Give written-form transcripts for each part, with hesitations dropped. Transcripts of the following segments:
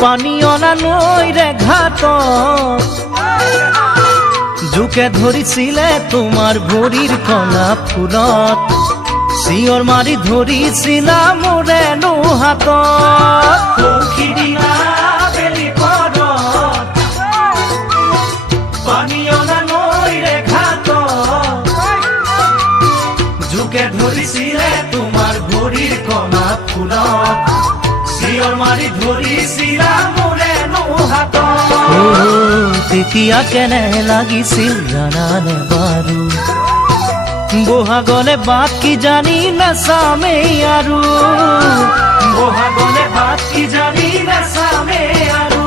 পানী অনা নৈৰে ঘাটত জোকে ধৰিছিলে তোমাৰ ভৰিৰ কণা ফুলত চিঞৰ মাৰি ধৰিছিলা মোৰে নো হাতত পানী অনা নৈৰে ঘাটত জোকে ধৰিছিলে তোমাৰ ভৰিৰ কণা ফুলত চিঞৰ মাৰি ধৰিছিলা মোৰে নো হাতত তেতিয়া কেনে লাগিছিল জানানে বাৰু বহাগলে বাট কি জানি নাচামেই আৰু বহাগলে বাট কি জানি নাচামেই আৰু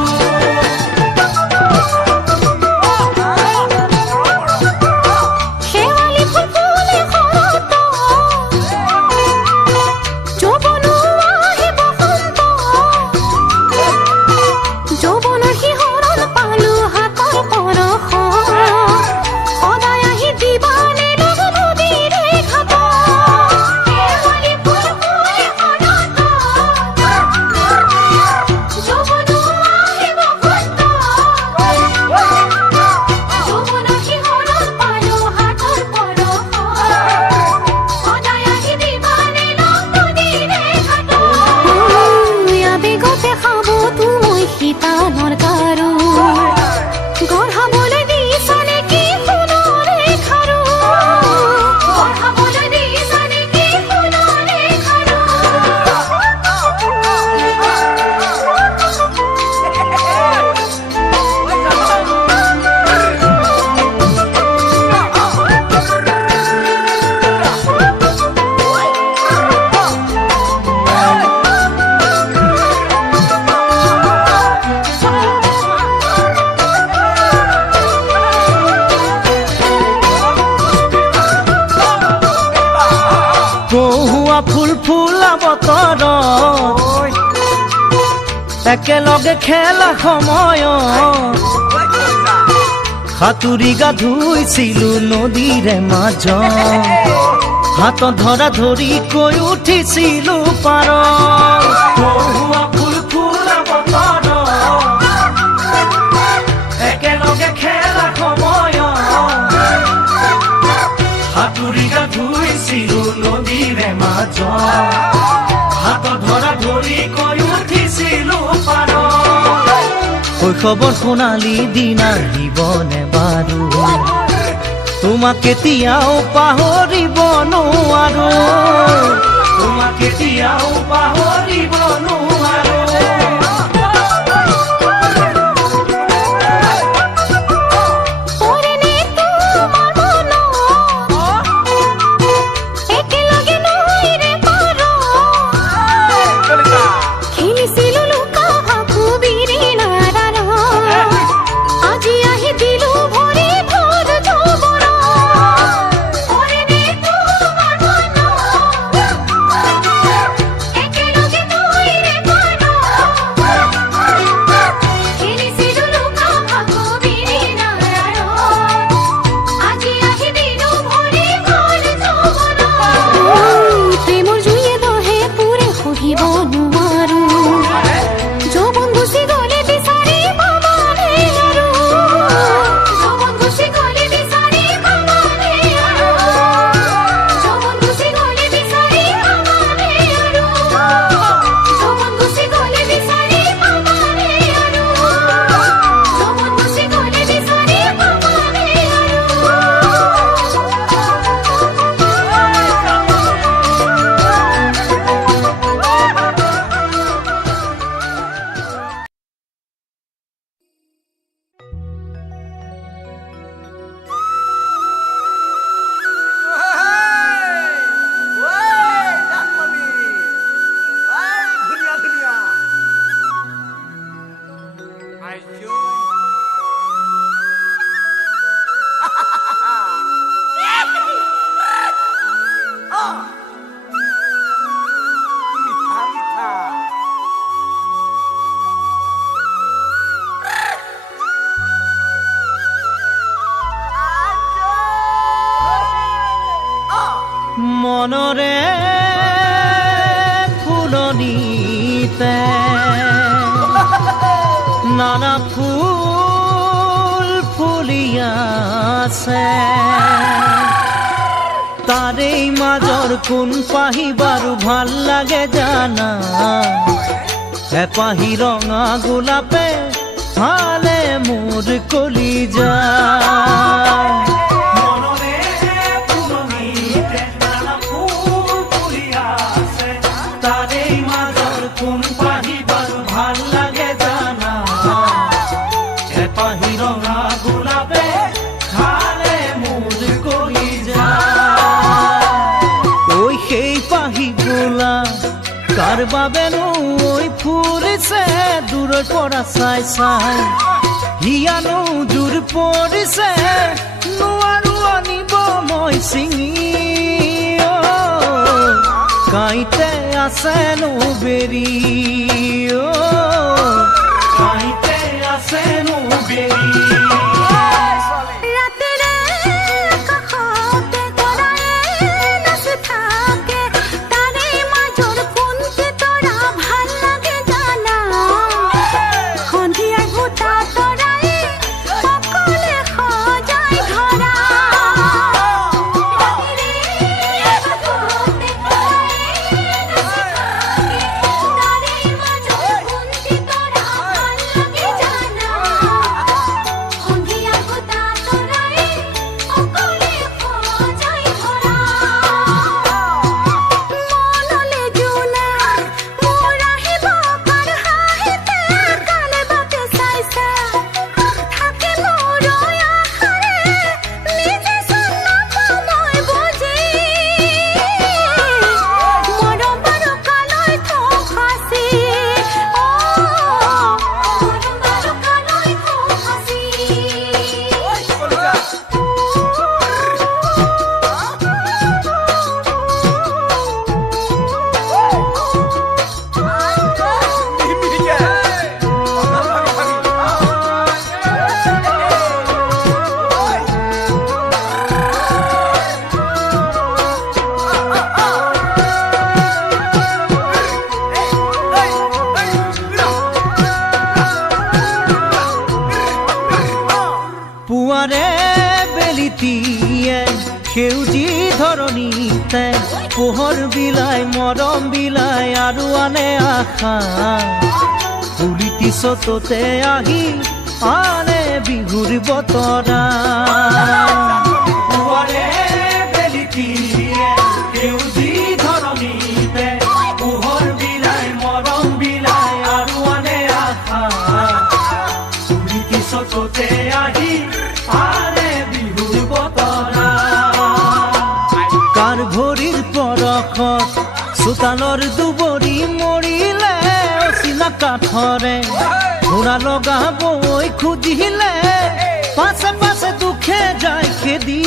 কহুৱা ফুল ফুলা বতৰত একেলগে খেলা সময়ত সাঁতুৰি গা ধুইছিলো নদীৰে মাজত হাতত ধৰা ধৰি কৈ উঠিছিলো পাৰত কহুৱা ফুল ফুলা বতৰত একেলগে খেলা সময়ত সাঁতুৰি গা ধুইছিলো নদীৰে মাজত হাতত ধৰা ধৰি কৈ উঠিছিলো পাৰত শৈশৱৰ সোণালী দিন আহিবনে বাৰু তোমাক কেতিয়াও পাহৰিব নোৱাৰো তোমাক কেতিয়াও পাহৰিব নোৱাৰো মনৰে ফুলনিতে নানা ফুল ফুলিয়াছে তাৰেই মাজৰ কোন পাহি বাৰু ভাল লাগে জানা এপাহি ৰঙা গোলাপে হালে মোৰ কলিজা কাৰ বাবেনো ঐ ফুৰিছে দূৰৰ পৰা চাই চাই হিয়ানো জোৰ পৰিছে নোৱাৰো আনিব মই ছিঙি কাইতে আছেনো বেৰি কাইতে আছেনো বেৰি সেউজী ধৰণীতে পোহৰ বিলাই মৰম বিলাই আৰু আনে আশা ফুলিটি চততে আহি আনে বিহুৰ বতৰা সেউজী ধৰণীতে পোহৰ বিলাই মৰম বিলাই আৰু আনে আশা ফুলিটি চততে আহি আনে বিহুৰ বতৰা কাৰ ভৰিৰ পৰশত চোতালৰ দুবৰি মৰিলে অচিনা কাঠৰে ঘোঁৰা লগাবই খুজিলে পাছে পাছে দুখে যায় খেদি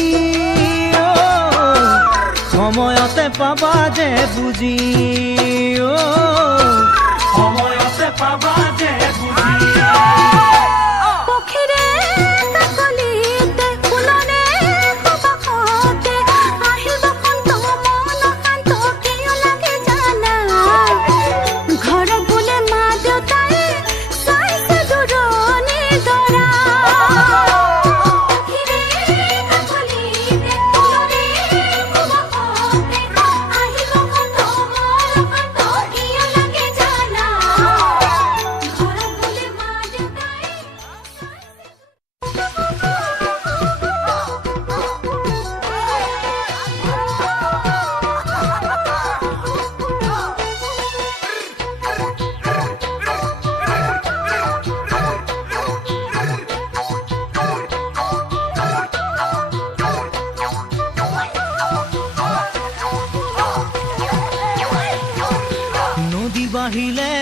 সময়তে পাবা যে বুজি সময়তে পাবা যে বুজি বাহিলে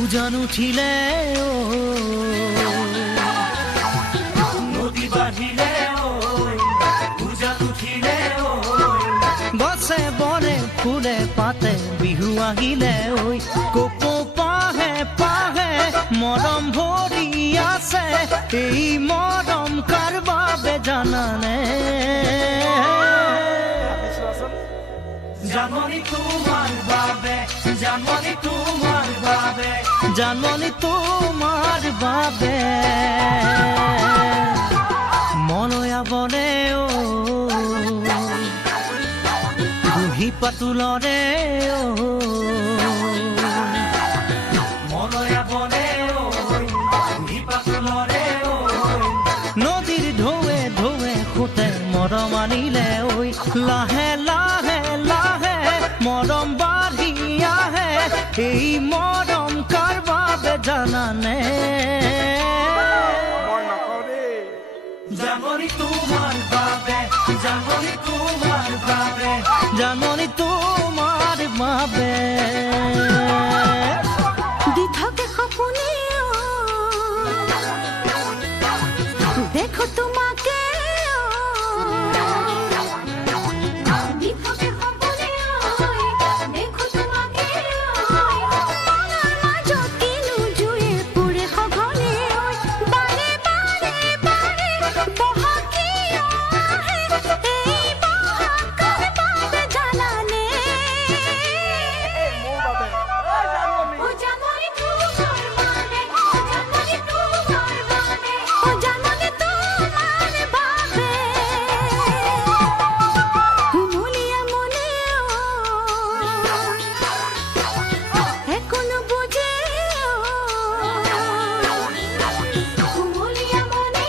উজান উঠিলে নদী বাহিলে উজান উঠিলে গছে বনে ফুলে পাতে বিহু আহিলে ঐ কোকো পাহে পাহে মৰম ভৰি আছে এই মৰম কাৰ বাবে জানানে জানমনি তোমার বাবে জানমনি তোমার বাবে জানমনি তোমার বাবে মনয়া বনে ও বুহি পাতুলরে ও মনয়া বনে ও বুহি পাতুলরে ও নদীর ঢৌৱে ঢৌৱে খুঁটে মৰম আনিলে ঐ লাহে লাহে লাহে মৰম বাঢ়ি আহে এই মৰম কাৰ বাবে জানানে জানমনি তোমার বাবে জানমনি তোমার বাবে জানমনি তোমার বাবে দি থাকে সপোনে দেখো তোমাকে দি থাকে সপোনে দেখো তোমাকে মনৰ মাজত কিনো জুয়ে পুৰে সঘনে বাৰে বাৰে বাৰে বহকি আহে এই বহকৰ বাবে জানানে ও জানমনি তোমার বাবে ও জানমনি তোমার বাবে ও জানমনি তোমার বাবে হুমুলিয়া মনে এখনো বুঝে হুমুলিয়া মনে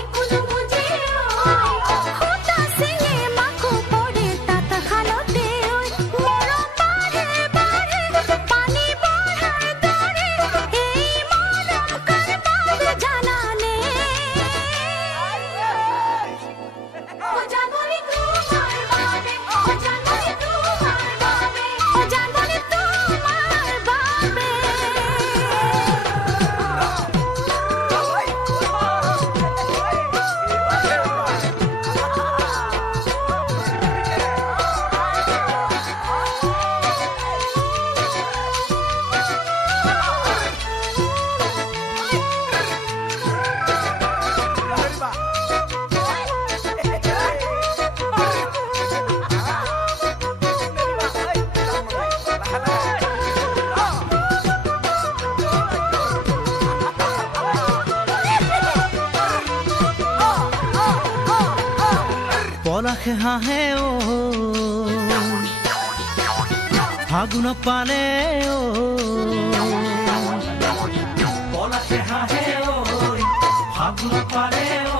এখনো বুঝে খুঁটা সিঙে মাকো পড়ে তাত খালতে মৰম বাঢ়ে বাঢ়ে পানী বঢ়াৰ দৰে এই মৰম কাৰ বাবে জানানে ও জানমনি তোমার বাবে ও জানমনি তোমার বাবে ও জানমনি তোমার বাবে পলাশে হাঁহে ও ফাগুন পালে ও পলাশে হাঁহে ও ফাগুন পালে ও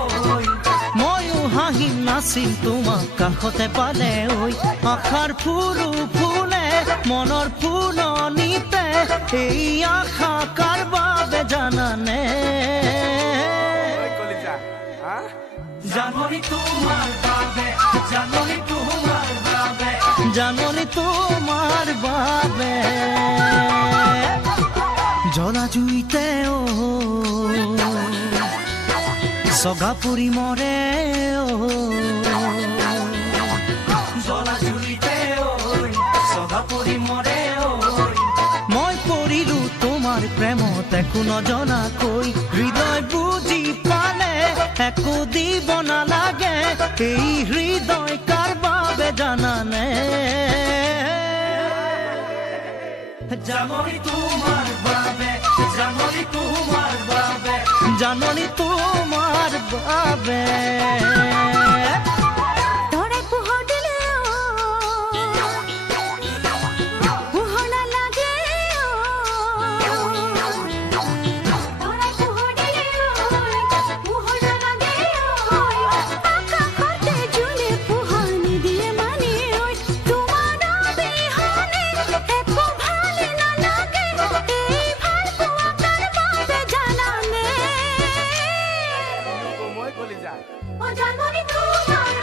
ময়ো হাঁহিম নাচিম তোমাক কাষতে পালে ঐ আশাৰ ফুলো ফুলে মনৰ ফুলনিতে এই আশা কাৰ বাবে জানানে জানমনি তোমার বাবে জানমনি তোমার বাবে জানমনি তোমার বাবে জ্বলা জুইতে ও সগা পুরি মরে ও জ্বলা জুইতে ও সগা পুরি মরে ও মই পৰিলো তোমাৰ প্ৰেমত একো নজনাকৈ হৃদয় বুজি পালে একো দিব নালাগে এই হৃদয় কাৰ বাবে জানানে জানমনি তোমাৰ বাবে জানমনি তোমাৰ বাবে জানমনি তোমাৰ বাবে তৰাই পোহৰ দিলে পোহৰ নালাগে তৰাই পোহৰ দিলে পোহৰ নালাগে আকাশতে জোনে পোহৰ নিদিয়ে মানে তোমাৰ অবিহনে একো ভাল নালাগে এই ভাল পোৱা কাৰ বাবে জানানে ও জানমনি তোমাৰ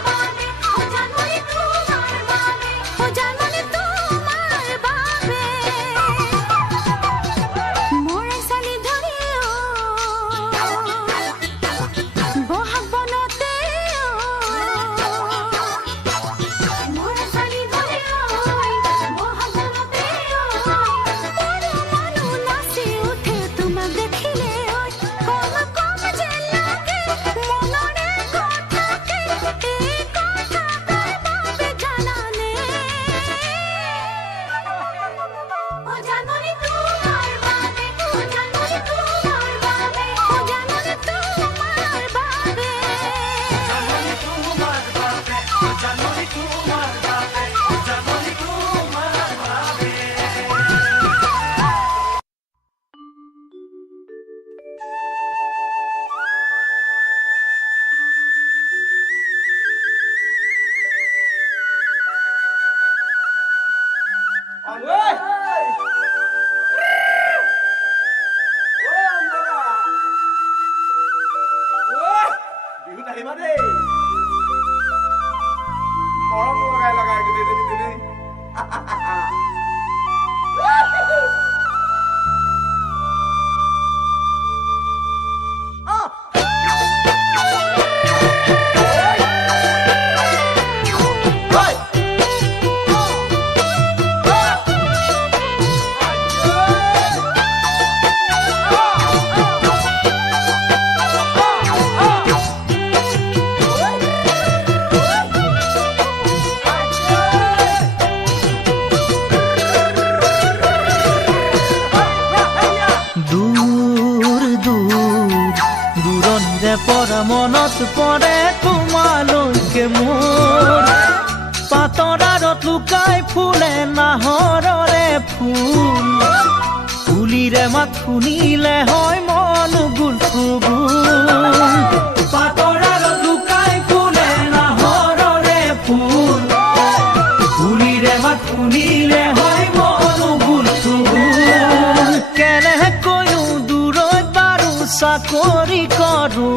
পাতৰাৰত লুকাই ফুলে নাহৰৰে ফুল ফুলিৰে মাত শুনিলে হয় মন গুল গুল পাতৰাৰত লুকাই ফুলে নাহৰৰে ফুল ফুলিৰে মাত শুনিলে হয় মন গুল গুল কেনেকৈনো দূৰৈত বাৰু চাকৰি কৰোঁ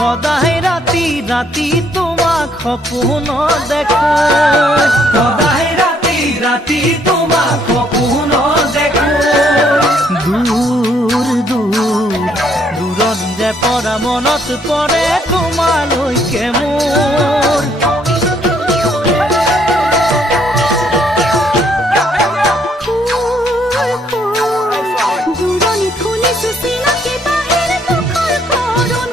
সদায় ৰাতি ৰাতি তোমাক সপোনত দেখো সদায় ৰাতি ৰাতি তোমাক সপোনত দেখো দূৰ দূৰ দূৰণিৰে পৰা মনত পৰে তোমালৈকে মোৰ দূৰণিত শুনিছো চিনাকি বাহিৰ মুখৰ কৰুণ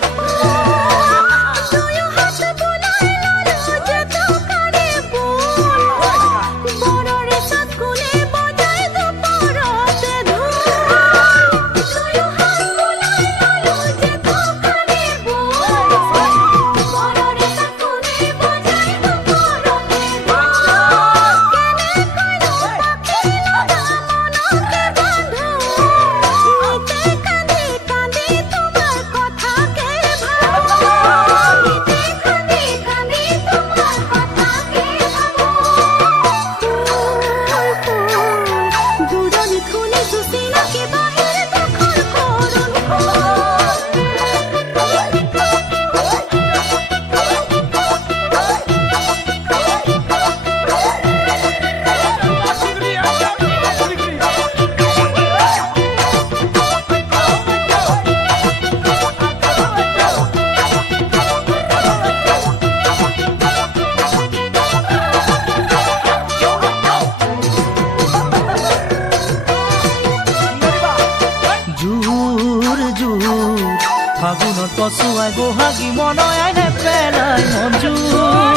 ফাগুনত কচুৱাই বহাগী মনয় নেপেলাই মঞ্জুৰ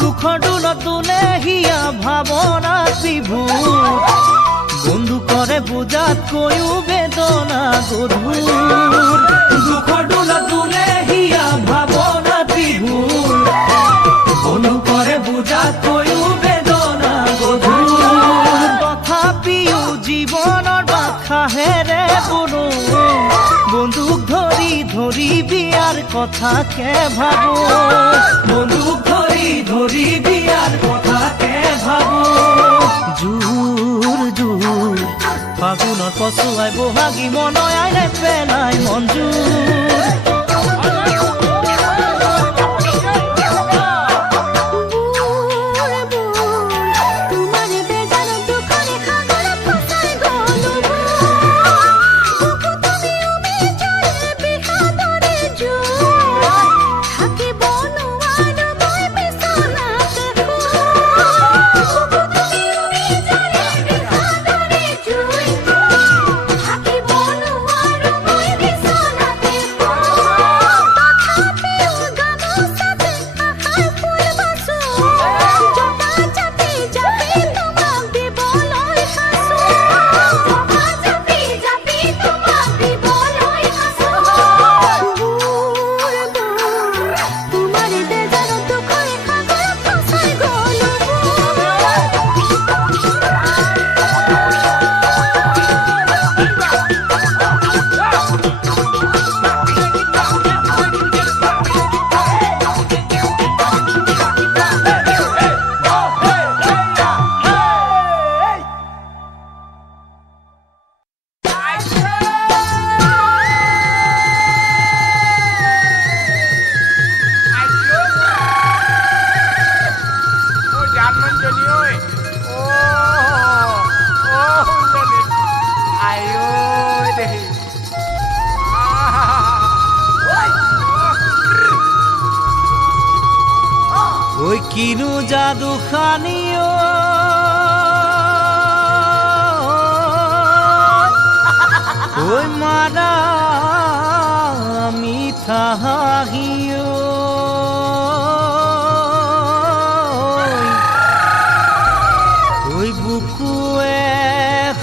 দুখৰ দোলত তোলে হিয়া ভাৱনা বিভূত বন্ধু কৰে বুজাত কৈও বেদনা গধুৰ দুখৰ দোলত তোলে হিয়া ভাৱনা বিভূত বন্ধু কৰে বুজাত কৈও বেদনা গধুৰ তথাপিও জীৱনৰ বাখাহেৰে বুনো বন্দুক ধৰি ধৰি বিয়াৰ কথাকে ভাবো বন্দুক ধৰি ধৰি বিয়াৰ কথাকে ভাবো জোৰ জোৰ ফাগুনৰ কচুৱাই বহাগী মনয় নেপেলাই মঞ্জুৰ ওই কিনু জাদু খানিও ওই মাৰা মিঠা হাহিও ওই বুকুয়ে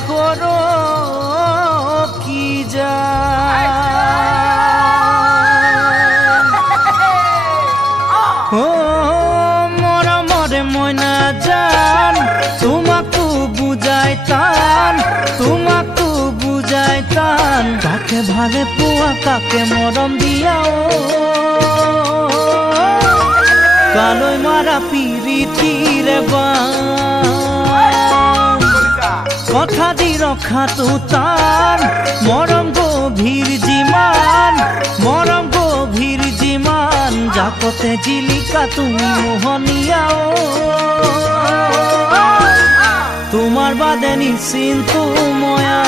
খৰ কি যা ভালে পোৱা কাকে মৰম দিয়া কালৈ মাৰা পিৰিতিৰে কথা দি ৰখাটো টান মৰম গভীৰ যিমান জাকতে জিলিকা তুমি মোহনীয়া তোমাৰ বাদে নিশ্চিন্ত ময়া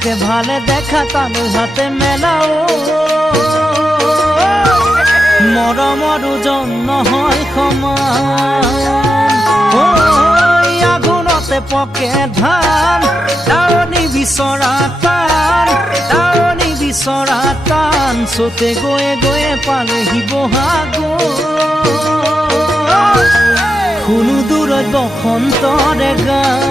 যাকে ভালে দেখা তালৈ হাতে মেলাও মৰমৰ ওজন নহয় সমান আগুনতে পকে ধান দাৱনি বিচৰা টান চতে গৈয়ে গৈয়ে পালেহি বহাগৰ শুনো দূৰত বসন্তৰে গান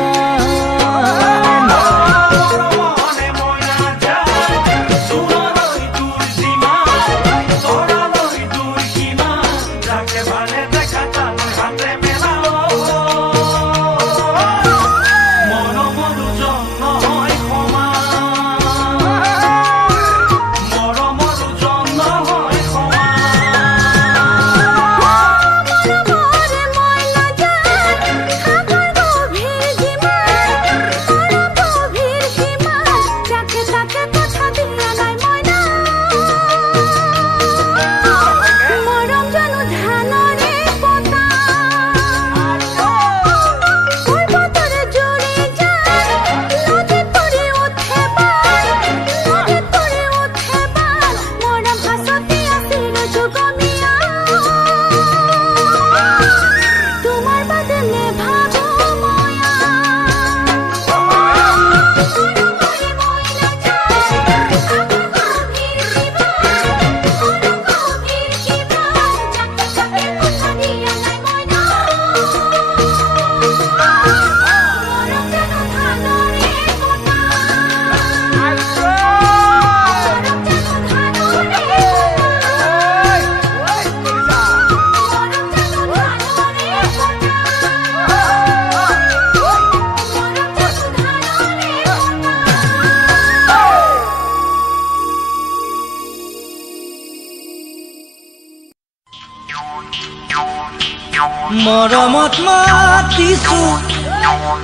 মৰমত মাতিছো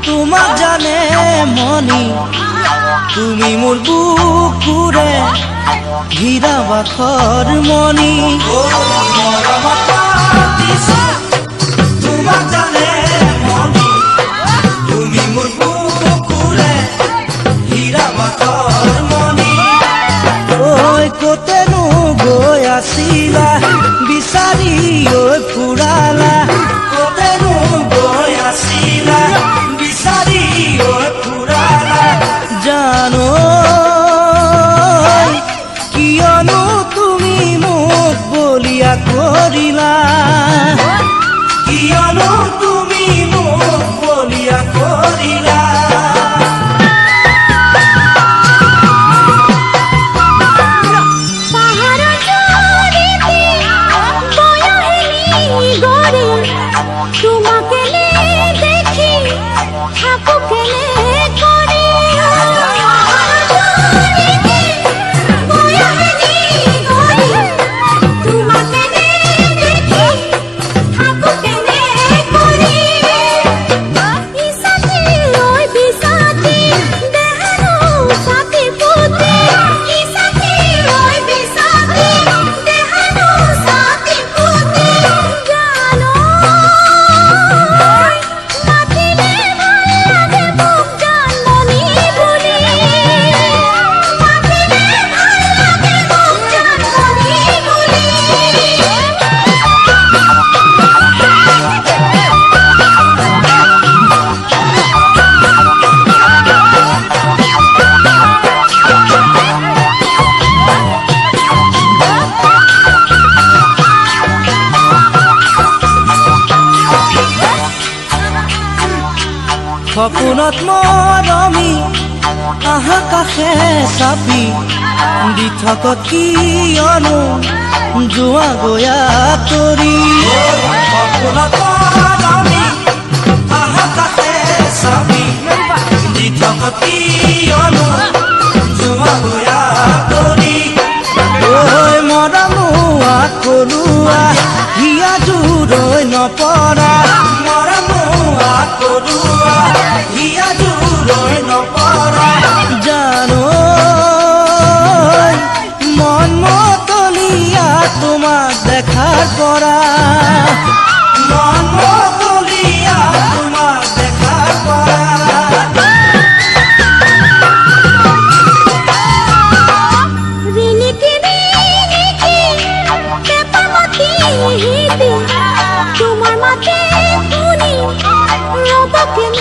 তোমাক জানে মনি তুমি মোৰ বুকুৰে হীৰা বাখৰ মনি মৰমত মাতিছো তোমাক জানে মনি তুমি মোৰ বুকুৰে হীৰা পাথৰ মনি ঐ কতেনো গৈ আছিলা বিচাৰি ঐ ফুৰালা কতেনো গৈ আছিলা বিচাৰি ঐ ফুৰালা জানো কিয়নো তুমি মোক বলিয়া কৰিলা কিয়নো তুমি মোক বলিয়া কৰিলা সপোনত মৰমি আহা কাষে চাপি দি থাক কিয়নো যোৱা গয়া কৰি সপোনত মৰমি আহা কাষে চাপি দি থাক কিয়নো যোৱা গয়া কৰি ঐ মৰমোৱা কৰুৱা হিয়া জোৰৈ নপৰা মৰমোৱা কৰুৱা হিয়া জোৰৈ নপৰা জানো মন মতলীয়া তোমাক দেখাৰ পৰা মন মতলীয়া তোমাক দেখাৰ পৰা তোমার মাতে শুনি রব কেন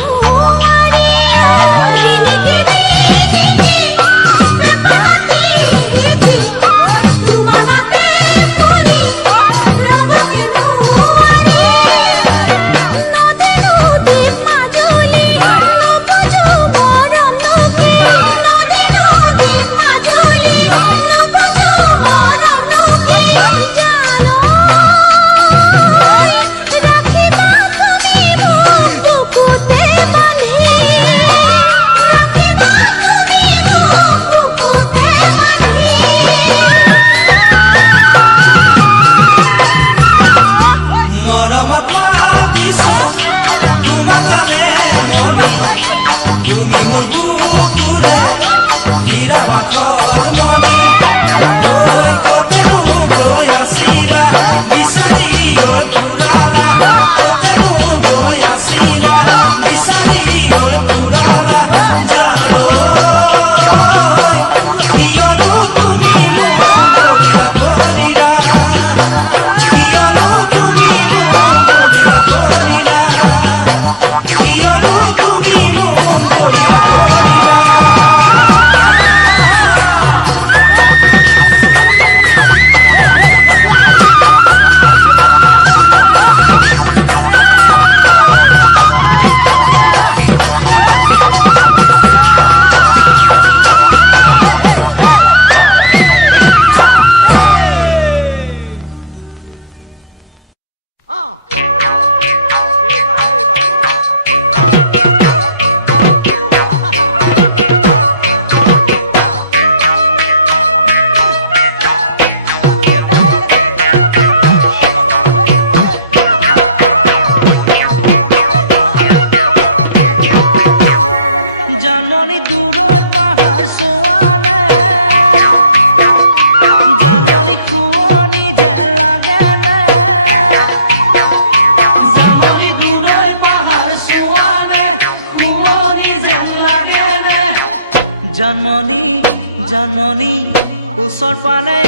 জননী সরপালে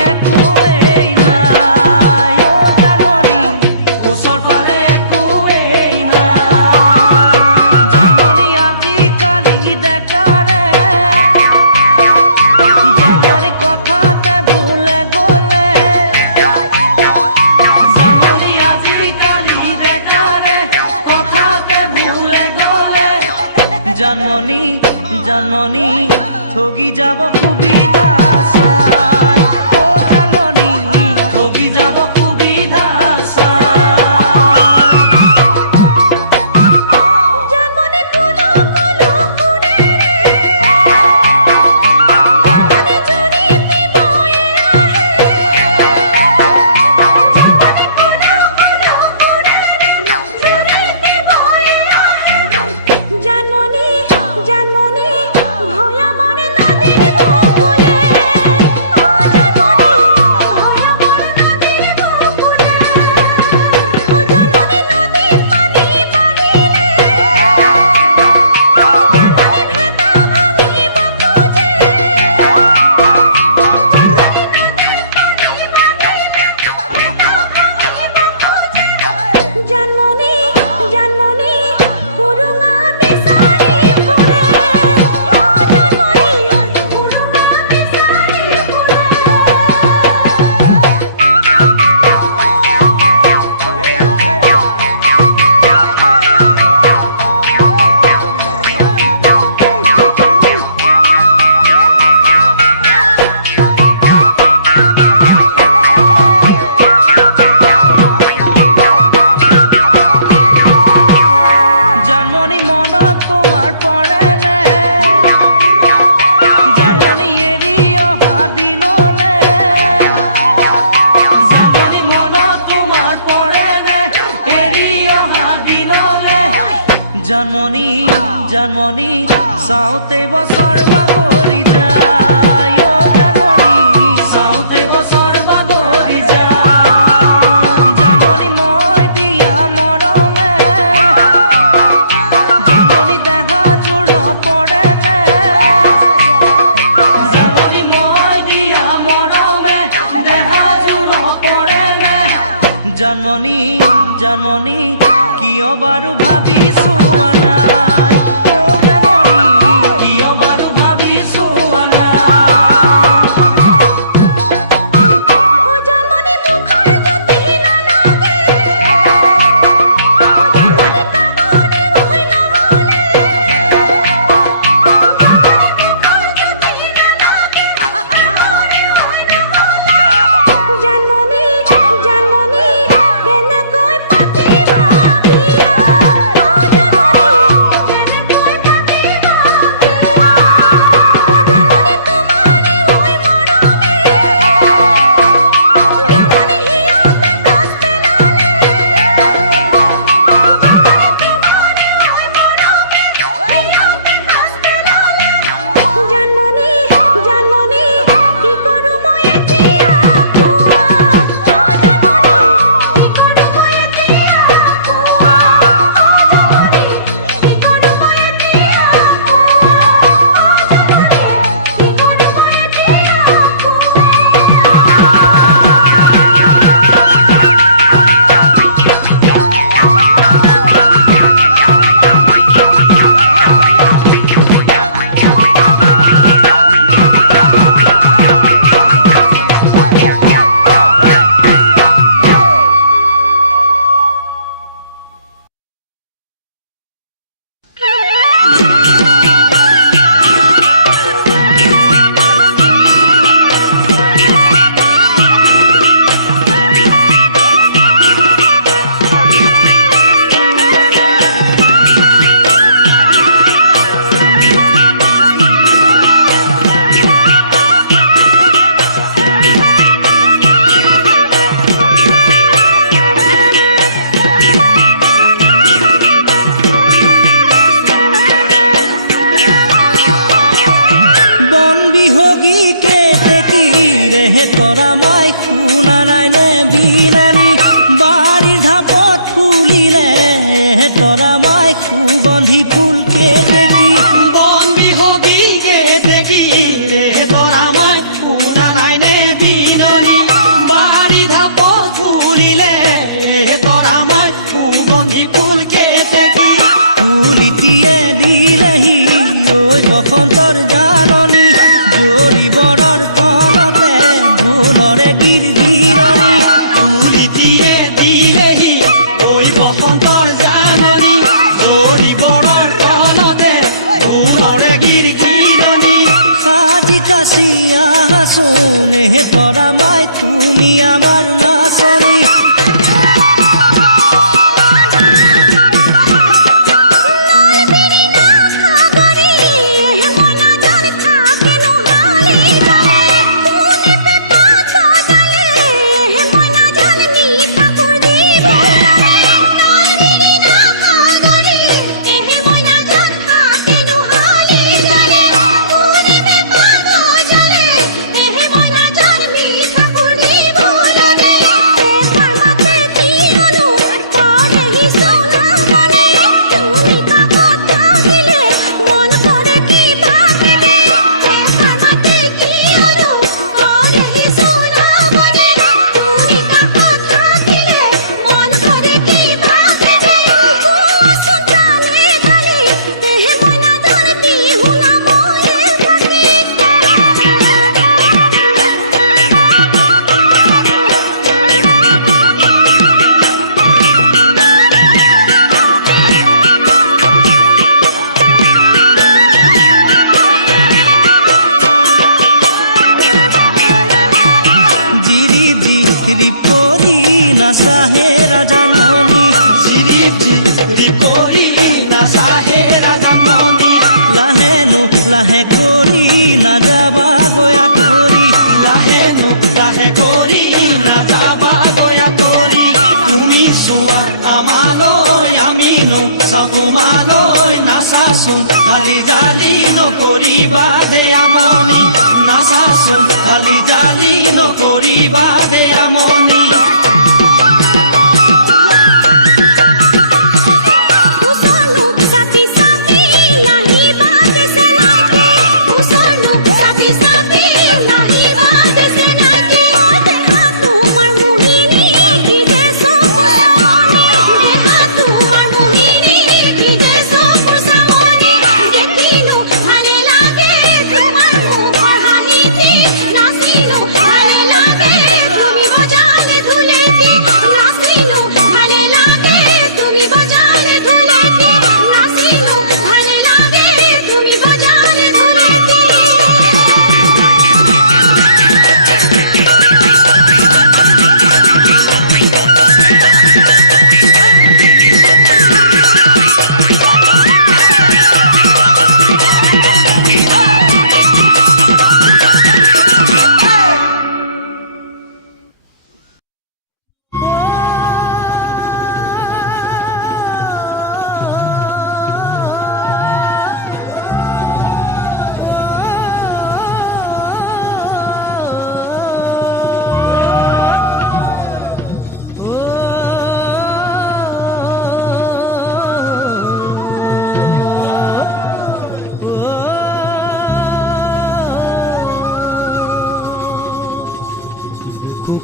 নাচিলো ভালে লাগে তুমি বজালে ধুলেটি নাচিলো ভালে লাগে তুমি বজালে ধুলেটি নাচিলো ভালে লাগে তুমি বজালে ধুলেটি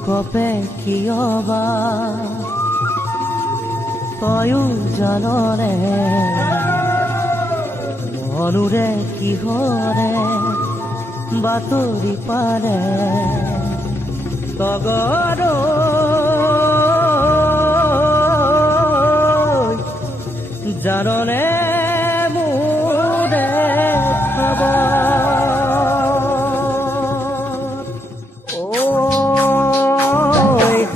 কপে কিয়বা তয়ো জানৰে মনুৰে কিহৰে বাতৰি পাৰে তগৰ জাননে মোৰে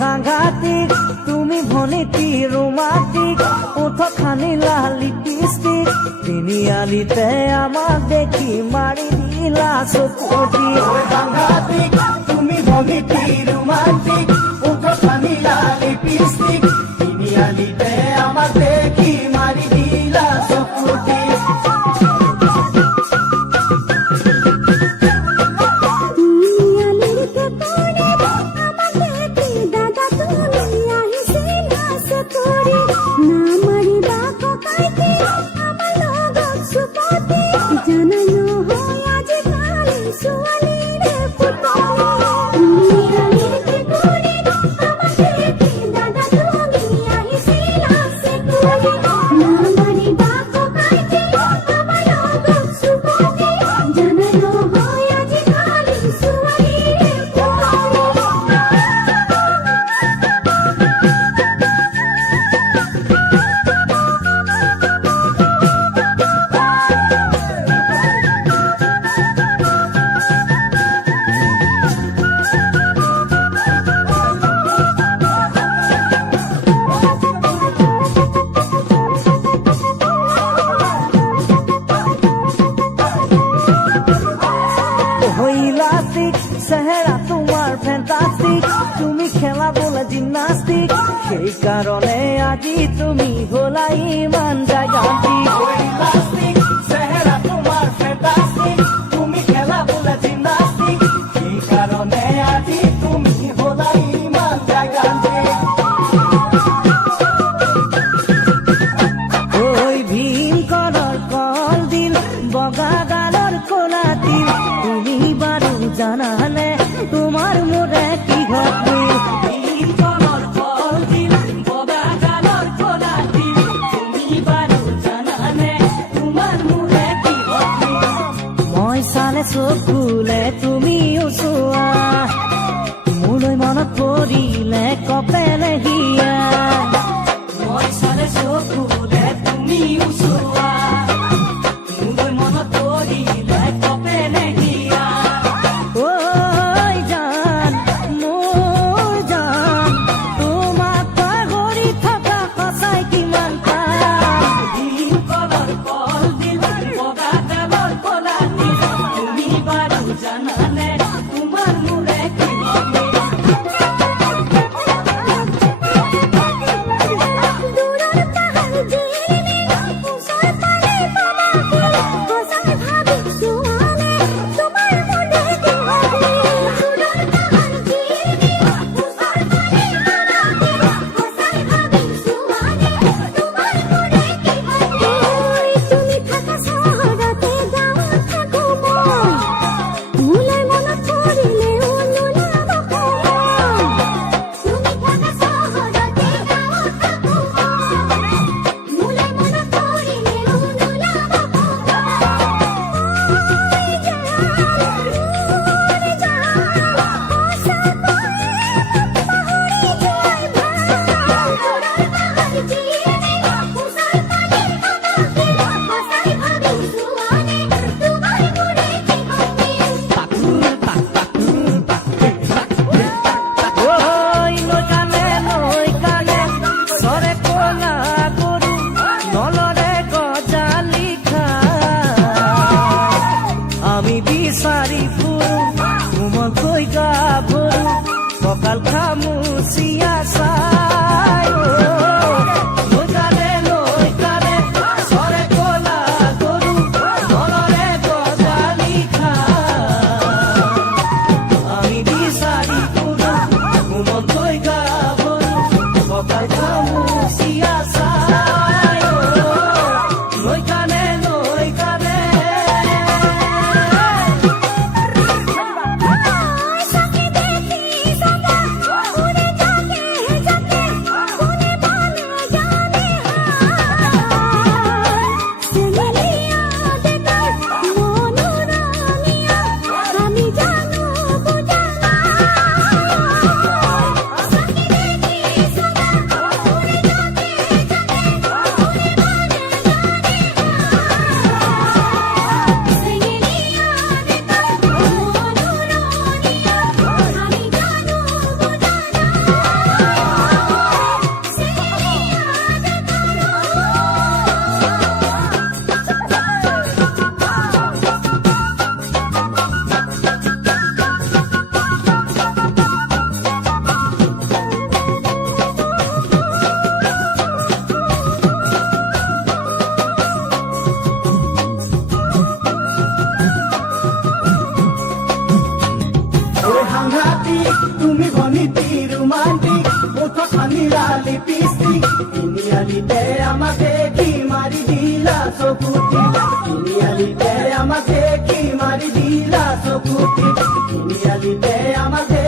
সাংঘাতিক তুমি ভনীতি ৰোমান্টিক ওঠ খানিলা লিপষ্টিক তিনিআলিতে আমাক দেখি মাৰি দিলা চকুটি সাংঘাতিক তুমি ভনীতি ৰোমান্টিক ওঠ খানিলা লিপষ্টিক তিনিআলিতে আমাক দেখি মাৰি দিলা চকুটি চেহেৰা তোমাৰ ফেণ্টাষ্টিক তুমি খেলা বোলে জিমনাষ্টিক সেইকাৰণে আজি তুমি হলা ইমান জাগান্তিক চেহেৰা তোমাৰ ফেণ্টাষ্টিক তুমি খেলা বোলে জিমনাষ্টিক সেইকাৰণে আজি তুমি হলা ইমান জাগান্তিক ঐ ভীম কলৰ কল দিল বগা গালৰ কলা দিল তুমি বাৰু জানানে তোমাৰ মোৰে কি ঘটিল ভীম কলৰ কল দিল বগা গালৰ কলা দিল তুমি বাৰু জানানে তোমাৰ মোৰে কি ঘটিল মই চালে চকুলে তুমিও চোৱা মোলৈ মনত পৰিলে কপেলে হিয়া মই চালে চকুলে তুমিও চোৱা মোলৈ মনত পৰিলে কপেলে হিয়া ঐ জান মোৰ জান তোমাক পাহৰি থকা সঁচাই কিমান টান ভীম কলৰ কল দিল বগা গালৰ কলা দিল তুমি বাৰু জানা সকাল খামুচিয়া চাই নৈ কানে চৰে কলা গৰু মনৰে গজালি খাই আমি বিচাৰি ফুৰো ঘুমন্তৈ গাভৰু সকাল খামুচিয়া চাই নৈ কানে सखी देखी सदा उड़े जाके जाके उन्हें बन जाने सहेलिया देखा मनोरमिया আমি জানো বুঝানা सखी देखी सदा उड़े जाके जाके उन्हें बन जाने सहेलिया देखा मनोरमिया আমি জানো বুঝানা ওরে সাংঘাতিক তুমি ভনিতি রোমান্টিক ওঠো খানিরা লিপস্টিক তিনিআলিতে আমাকে কি মারি দিলা চকুটি তিনিআলিতে আমাকে কি মারি দিলা চকুটি তিনিআলিতে আমাকে